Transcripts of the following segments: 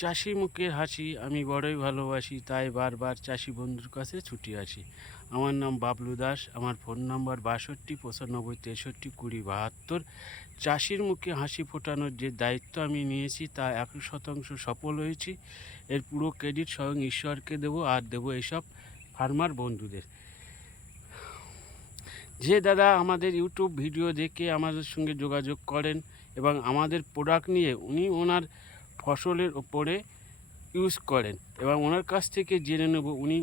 চাষি মুখের হাসি আমি বড়ই ভালোবাসি, তাই বারবার চাষি বন্ধুর কাছে ছুটে আসি। আমার নাম বাবলু দাস, আমার ফোন নাম্বার 62 95 63 20 72। চাষির মুখে হাসি ফোটানোর যে দায়িত্ব আমি নিয়েছি তা 100% সফল হয়েছি। এর পুরো ক্রেডিট স্বয়ং ঈশ্বরকে দেবো, আর দেবো এইসব ফার্মার বন্ধুদের। যে দাদা আমাদের ইউটিউব ভিডিও দেখে আমাদের সঙ্গে যোগাযোগ করেন এবং আমাদের প্রোডাক্ট নিয়ে উনি ওনার ফসলের ওপরে ইউজ করেন, এবং ওনার কাছ থেকে জেনে নেব উনি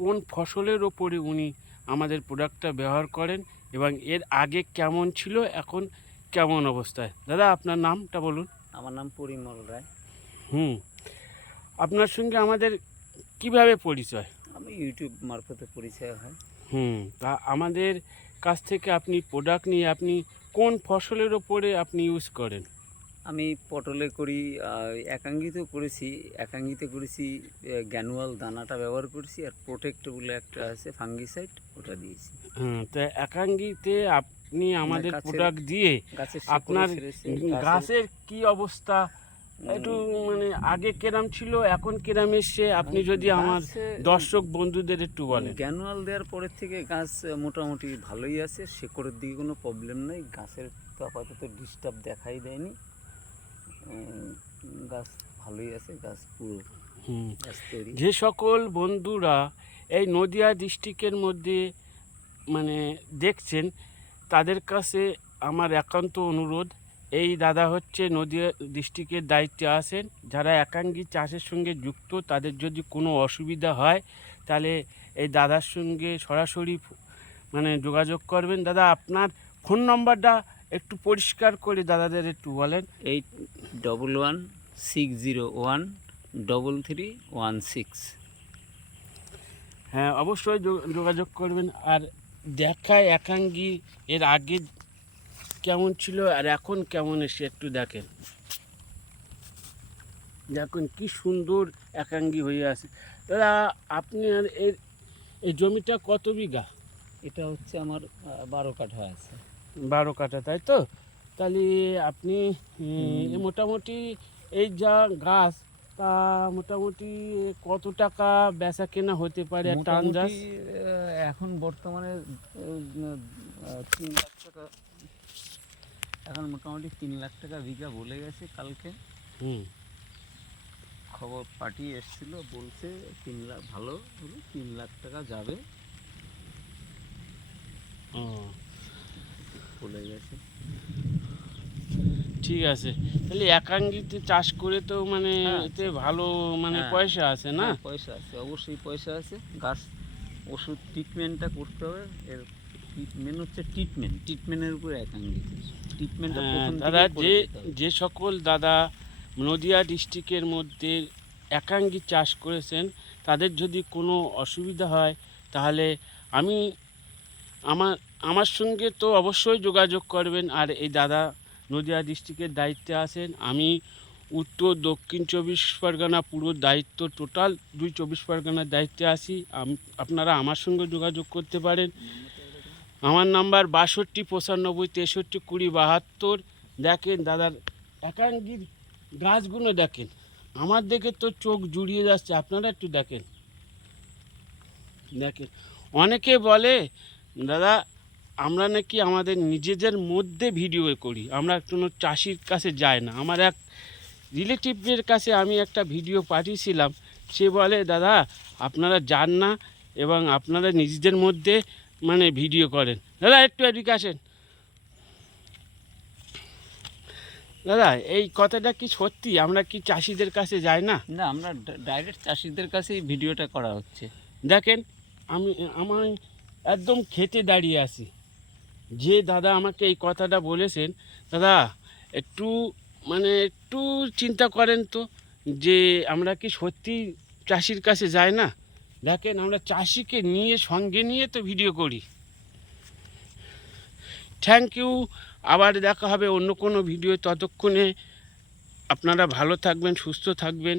কোন ফসলের ওপরে উনি আমাদের প্রোডাক্টটা ব্যবহার করেন এবং এর আগে কেমন ছিল, এখন কেমন অবস্থায়। দাদা আপনার নামটা বলুন। আমার নাম পরিমল রায়। আপনার সঙ্গে আমাদের কিভাবে পরিচয়? আমি ইউটিউব মারফতে পরিচয় হয়। তা আমাদের কাছ থেকে আপনি প্রোডাক্ট নিয়ে আপনি কোন ফসলের ওপরে আপনি ইউজ করেন? আমি পটলে করি, একাঙ্গিতেও করেছি। একাঙ্গিতে করেছি গ্যানুয়াল দানাটা ব্যবহার করেছি, আর প্রোটেক্ট বলে একটা আছে ফাঙ্গিসাইড, ওটা দিয়েছি। তা একাঙ্গিতে আপনি আমাদের প্রোডাক্ট দিয়ে আপনার গাছের কি অবস্থা একটু মানে আগে কেরাম ছিল, এখন কেরাম এসছে, আপনি যদি আমার দর্শক বন্ধুদের একটু বলেন। গ্যানুয়াল দেওয়ার পরের থেকে গাছ মোটামুটি ভালোই আছে, শেকড়ের দিকে কোনো প্রবলেম নেই, গাছের তো আপাতত ডিস্টার্ব দেখাই দেয়নি, গাছ ভালোই আছে, গাছ পুরো গাছ তৈরি। যে সকল বন্ধুরা এই নদিয়া ডিস্ট্রিক্টের মধ্যে মানে দেখছেন, তাদের কাছে আমার একান্ত অনুরোধ, এই দাদা হচ্ছে নদিয়া ডিস্ট্রিক্টের দায়িত্বে আছেন। যারা একাঙ্গী চাষের সঙ্গে যুক্ত, তাদের যদি কোনো অসুবিধা হয় তাহলে এই দাদার সঙ্গে সরাসরি মানে যোগাযোগ করবেন। দাদা আপনার ফোন নম্বরটা একটু পরিষ্কার করে দাদাদের একটু বলেন। 8111331316। হ্যাঁ, অবশ্যই যোগাযোগ করবেন। আর দেখায় একাঙ্গী এর আগে কেমন ছিল আর এখন কেমন এসে একটু দেখেন, দেখুন কি সুন্দর একাঙ্গী হয়ে আছে। দাদা আপনার এই জমিটা কত বিঘা? এটা হচ্ছে আমার 12 কাঠা আছে। 12 কাঠা, তাই তো? তাহলে আপনি মোটামুটি এই যা গাছ, তা মোটামুটি কত টাকা বেচা কেনা হতে পারে একটা আন্দাজ? এখন বর্তমানে 3 লাখ টাকা, এখন মোটামুটি 3 লাখ টাকা বিঘা বলে গেছে। কালকে খবর পাঠিয়ে এসেছিল, বলছে 3 লাখ, ভালো হলে 3 লাখ টাকা যাবে বলে গেছে। ঠিক আছে, তাহলে একাঙ্গিতে চাষ করে তো মানে এতে ভালো মানে পয়সা আছে না? পয়সা আছে, অবশ্যই পয়সা আছে। গাছ ওষুধ ট্রিটমেন্টটা করতে হবে, এর মেন হচ্ছে ট্রিটমেন্টের উপর একাঙ্গিতে ট্রিটমেন্টটা প্রথম দাদা যে সকল দাদা নদিয়া ডিস্ট্রিক্টের মধ্যে একাঙ্গী চাষ করেছেন, তাদের যদি কোনো অসুবিধা হয় তাহলে আমার সঙ্গে তো অবশ্যই যোগাযোগ করবেন। আর এই দাদা নদিয়া ডিস্ট্রিক্টের দায়িত্বে আছেন, আমি উত্তর দক্ষিণ 24 পরগনা পুরো দায়িত্ব, টোটাল 24 পরগনার দায়িত্বে আছি। আপনারা আমার সঙ্গে যোগাযোগ করতে পারেন। আমার নাম্বার 62 95 63 20 72। দেখেন দাদার একাঙ্গীর গাছগুলো দেখেন, আমার দেখে তো চোখ জুড়িয়ে যাচ্ছে। আপনারা একটু দেখেন। অনেকে বলে দাদা আমরা নাকি আমাদের নিজেদের মধ্যে ভিডিও করি, আমরা কোনো চাষির কাছে যাই না। আমার এক রিলেটিভের কাছে আমি একটা ভিডিও পাঠিয়েছিলাম, সে বলে দাদা আপনারা যান না এবং আপনারা নিজেদের মধ্যে মানে ভিডিও করেন। দাদা একটু এদিকে আসেন। দাদা এই কথাটা কি সত্যি, আমরা কি চাষিদের কাছে যাই না? না, আমরা ডাইরেক্ট চাষিদের কাছেই ভিডিওটা করা হচ্ছে। দেখেন আমি একদম খেতে দাঁড়িয়ে আছি। যে দাদা আমাকে এই কথাটা বলেছেন, দাদা একটু একটু চিন্তা করেন তো, যে আমরা কি সত্যি চাষির কাছে যাই না? দেখেন আমরা চাষিকে নিয়ে সঙ্গে নিয়ে তো ভিডিও করি। থ্যাংক ইউ, আবার দেখা হবে অন্য কোনো ভিডিও। ততক্ষণে আপনারা ভালো থাকবেন, সুস্থ থাকবেন।